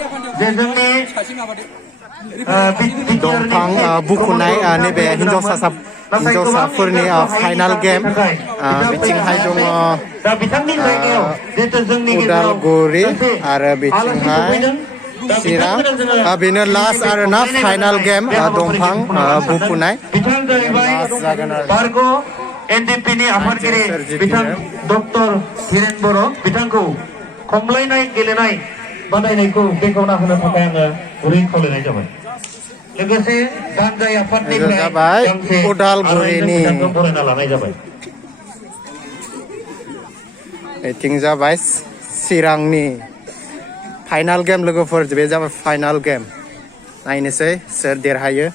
जे जोंनि दंफां बुखुनाय नैबे हिन्जावसाफोरनि फाइनाल गेम बिथिंहाय दङ उदालगुरि आरो बिथिंहाय चिरां बेनो लास्ट आरो ना फाइनाल गेम दंफां बुखुनाय लास्ट जागोन आरो एनडिपिनि आफादगिरि बिथां डक्टर हिरेन बर' बिथांखौ खमलायनाय गेलेनाय बादायनायखौ बेखेवना होनो थाखाय आङो गुरै खावलायनाय जाबाय लोगोसे गानजाय आफादनिफ्राय गांसे उदालगुरिनि बरायना लानाय जाबाय बिथिं जाबाय चिरांनि फाइनाल गेम लोगोफोर बे जाबाय फाइनाल गेम नायनोसै सोर देरहायो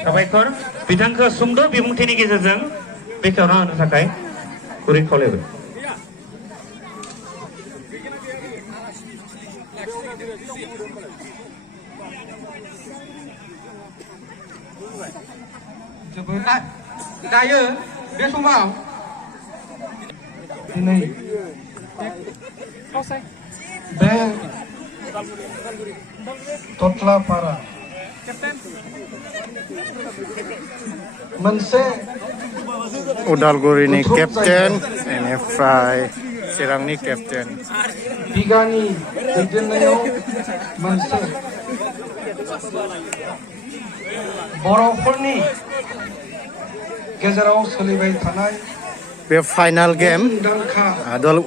साबायखर बिथांखौ सुंद' बिबुंथिनि गेजेरजों बेखेवना होनो थाखाय गुरै खावलायबाय दायो बे समाव दिनै बे टटलापारा मोनसे उदालगुरिनि केप्टेन बेनिफ्राय चिरांनि केप्टेन बिगानि दैदेननायाव मोनसे बर'फोरनि गेजेराव सोलिबाय थानाय बे फाइनाल गेम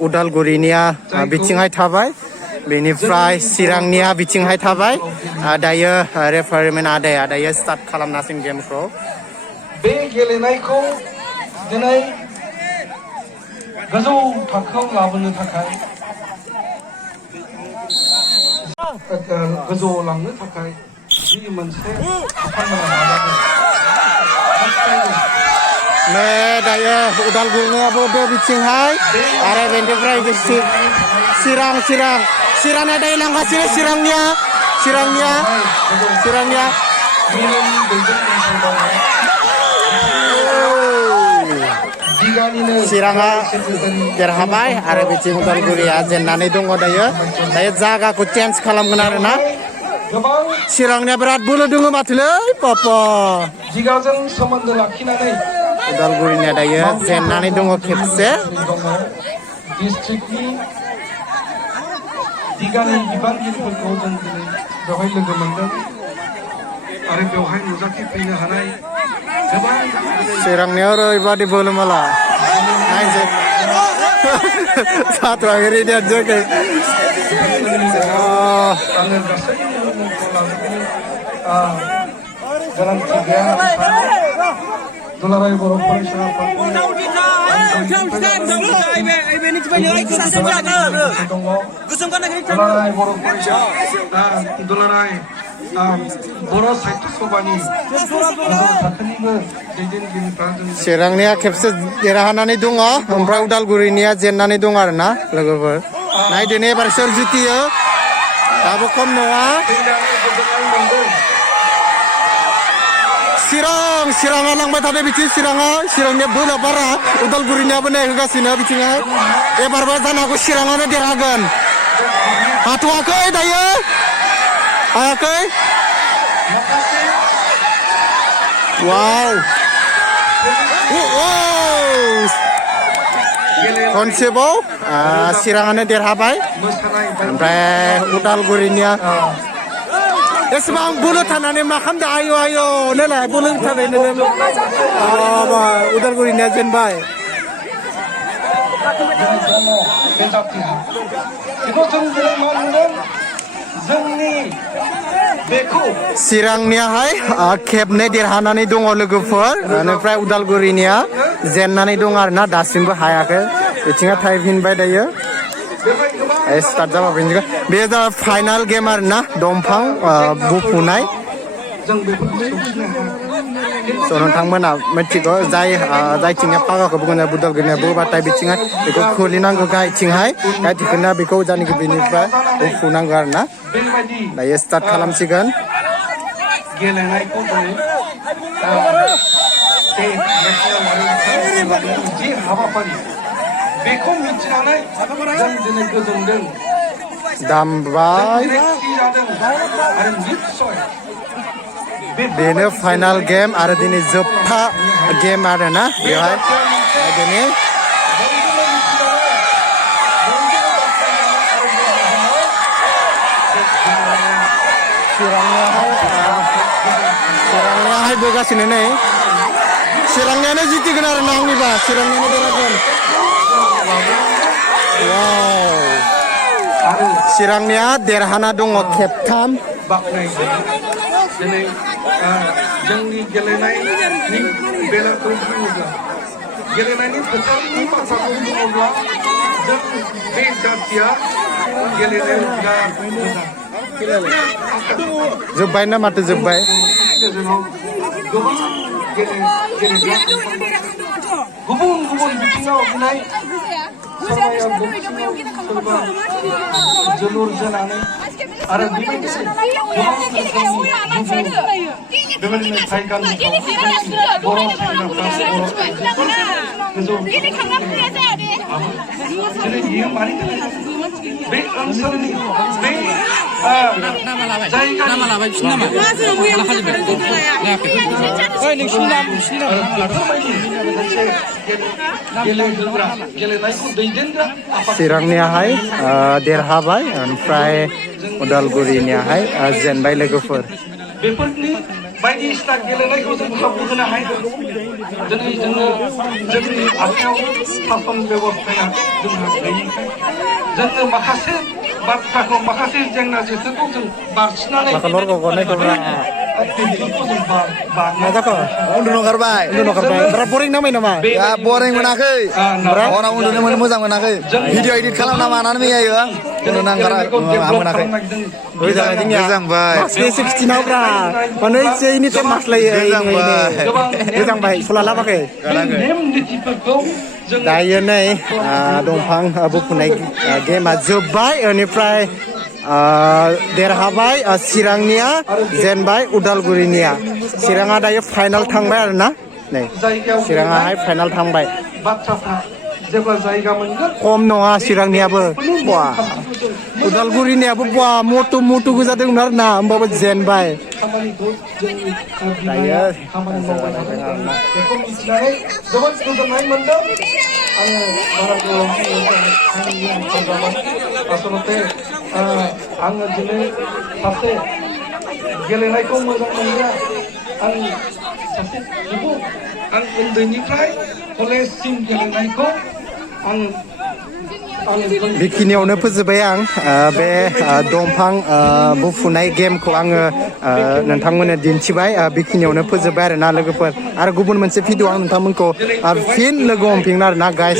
उदालगुरिनिया बिथिंहाय थाबाय बेनिफ्राय चिरांनिया बिथिंहाय थाबाय दायो रेफारिमेन्ट आदाया दायो स्टार्ट खालामनासिन गेमखौ बे गेलेनायखौ दिनै गोजौ थाखोआव लाबोनो थाखाय गोजौआव लांनो थाखाय जि मोनसे बिथांमोना नाजादों दायो उदालगुरिनियाबो बे बिथिंहाय आरो बेनिफ्राय चिरांनिया दायो लांगासिनो चिरांनिया चिराङा देरहाबाय आरो बिथिं उदालगुरिया जेननानै दङ दायो जागाखौ चेन्ज खालामगोन आरोना चिरांनिया बिराद बोलो दङ माथोलै पापा जिगाजों सोमोन्दो लाखिनानै उदालगुरिनिया दायो जेननानै दङ खेबसे डिस्ट्रिक्टनि दिगानि बिबानगिरिफोरखौ जों दिनै बेवहाय लोगो मोनदों आरो बेवहाय नुजाथिफैनो हानाय गोबां चिरांनिया ओरैबादि बोलो मला नायनोसै जाथ'वाखै रेडिया जायाखै आङो गासैबो मुंखौ लाजोबनो गोनांथि गैया दुलाराय बर' फरायसा दुलाराय बर' फरायसा दुलाराय बर' साहित्य सभानि गोजौ थाखोनिबो दैदेनगिरिफ्रा चिरांनिया खेबसे देरहानानै दङ ओमफ्राय उदालगुरिनिया जेननानै दङ आरोना लोगोफोर नायदो एबार सोर जितियो दाबो खम नङा चिराङा लांबाय थादों बिथिं चिरांनिया बोलो बारा उदालगुरिनियाबो नायहोगासिनो बिथिङाव एबारबो जानो हागौ चिराङानो देरहागोन हाथ'वाखै दायो हायाखै वाव खनसेबाव चिराङानो देरहाबाय ओमफ्राय उदालगुरिनिया एसेबां बोलो थानानै मा खालामदों आयौ नालाय बोलो थानायनो उदालगुरिनिया जेनबाय चिरांनियाहाय खेबनै देरहानानै दङ लोगोफोर बेनिफ्राय उदालगुरिनिया जेननानै दङ आरोना दासिमबो हायाखै बिथिङा थायफिनबाय दायो स्टार्ट जाबाय बे जाबाय फाइनाल गेम आरोना दंफां बुफुनाय नोंथांमोना मिथिगौ जायथिंनिया फागाखौ बुंगोन उदालगुरिनिया बुबाथाय बिथिंहाय बेखौ खोलिनांगौ गायथिंहाय गायथिंना बेखौ जानिखि बेनिफ्राय बुफुनांगौ आरोना दायो स्टार्ट खालामसिगोन गेलेनायखौ जि हाबाफारि बेखौ मिथिनानै जों दिनै गोजोनदों दामबाय दिनै खुसि जादों आरो निस्सय बेनो फाइनाल गेम आरो दिनै जोबथा गेम आरोना बेवहाय दिनै चिरांनियाहाय बोगासिनो नै चिरांनियानो जितिगोन आरो ना आंनिबा चिरांनियानो देरहागोन चिरांनिया देरहाना दङ खेबथाम बाख्नायदों दिनै जोंनि गेलेनायनि बेलाखौ बुङोब्ला गेलेनायनि फोथारनि बाथ्राखौ बुङोब्ला जों बे जाथिया गेलेनायाव बिराद मोजां जोब्बाय ना माथो जोब्बाय गोबां गेलेग्रा गुबुन गुबुन बिथिङाव दिनै सोरबाया सोरबा जोलुर जोनानै आरो बेबायदिनो बेबायदिनो साइकेल बर' सेंग्राफ्रा गोजौ दिनै बियो मानि थाखाय बे ओनसोलनि बे चिरांनियाहाय देरहाबाय ओमफ्राय उदालगुरिनियाहाय जेनबाय लोगोफोर बेफोरनि बायदिसिना गेलेनायखौ जों खाबु होनो हायो दिनै जोङो जोंनि आखायाव सासन बेबस्थाया जोंहा गैयैखाय जोङो माखासे बाथ्राखौ माखासे जेंना जेथोखौ जों बारसिनानै उन्दुनो ओंखारबाय बिराद बरिं नांबाय नामा बरिं मोनाखै हराव उन्दुनो मोजां मोनाखै भिडिअ एडिट खालामना मानानै मैयायो उन्दुनो मोनाखै गोजांबाय गोजांबाय सला लाबाखै दायो नै दंफां बुफुनाय गेमा जोब्बाय बेनिफ्राय देरहाबाय चिरांनिया जेनबाय उदालगुरिनिया चिराङा दायो फाइनाल थांबाय आरो ना नै चिराङाहाय फाइनाल थांबाय जेब्ला जायगा मोनगोन खम नङा चिरांनियाबो बा उदालगुरिनियाबो बा मटु मटु गोजादोंमोन आरो ना होमबाबो जेनबाय दायो बेखौ मिथिनानै जोबोद गोजोननाय मोनदों आङो आसलते आङो दिनै सासे गेलेनायखौ मोजां मोनग्रा आं सासे सुबुं आं उन्दैनिफ्राय कलेजसिम गेलेनायखौ बेखिनियावनो फोजोबबाय आं बे दंफां बुफुनाय गेमखौ आङो नोंथांमोननो दिन्थिबाय बेखिनियावनो फोजोबबाय आरो ना लोगोफोर आरो गुबुन मोनसे भिडिअ आं नोंथांमोनखौ फिन लोगो हमफिनगोन आरो ना गाइस